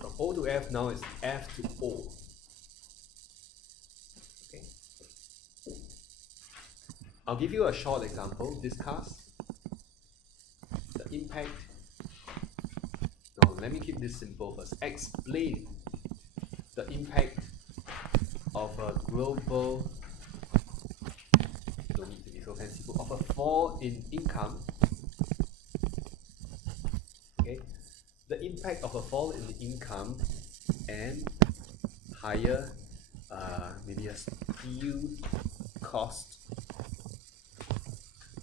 from O to F, now it's F to O. Okay. I'll give you a short example. Discuss the impact. No, let me keep this simple first. Explain the impact of a global, don't need to be so fanciful, of a fall in income. Okay, the impact of a fall in income and higher, maybe a steel cost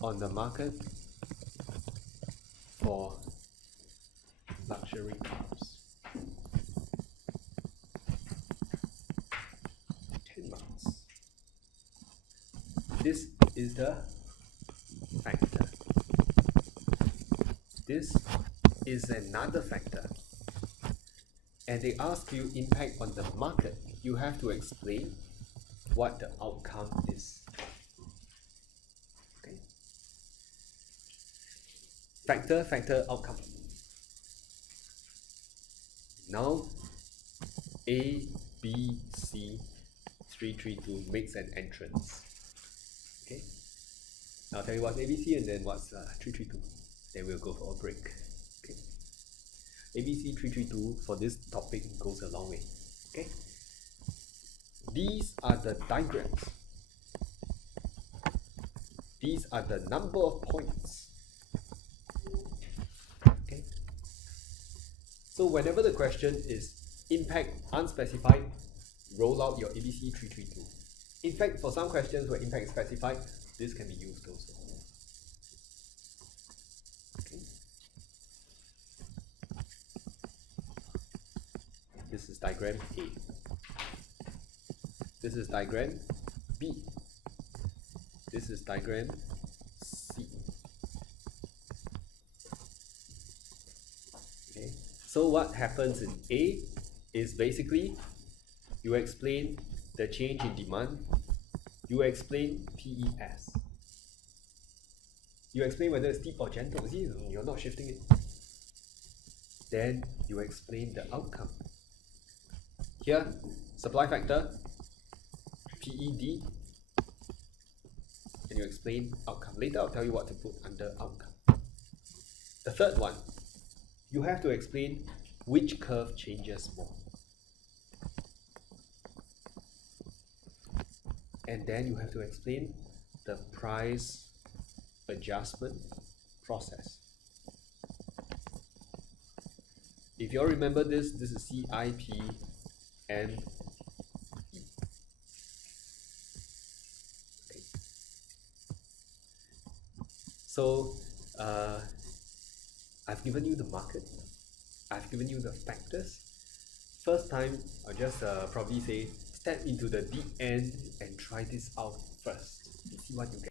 on the market for luxury cars. 10 months. This is the factor. This is another factor. And they ask you impact on the market. You have to explain what the outcome is. Okay. Factor, factor, outcome. Now ABC332 makes an entrance. Okay, I'll tell you what's ABC and then what's 332. Then we'll go for a break. Okay, ABC332 for this topic goes a long way. Okay, these are the diagrams. These are the number of points. Okay, so whenever the question is impact unspecified, roll out your ABC332. In fact, for some questions where impact is specified, this can be used also. Okay. This is diagram A. This is diagram B. This is diagram C. Okay. So what happens in A is basically you explain the change in demand, you explain PES. You explain whether it's steep or gentle. See, you're not shifting it. Then you explain the outcome. Here, supply factor, PED, and you explain outcome. Later I'll tell you what to put under outcome. The third one, you have to explain which curve changes more. And then you have to explain the price adjustment process. If you all remember this is CIP and E. Okay. So I've given you the market, I've given you the factors. First time, I'll just probably say step into the deep end and try this out first. See what you get.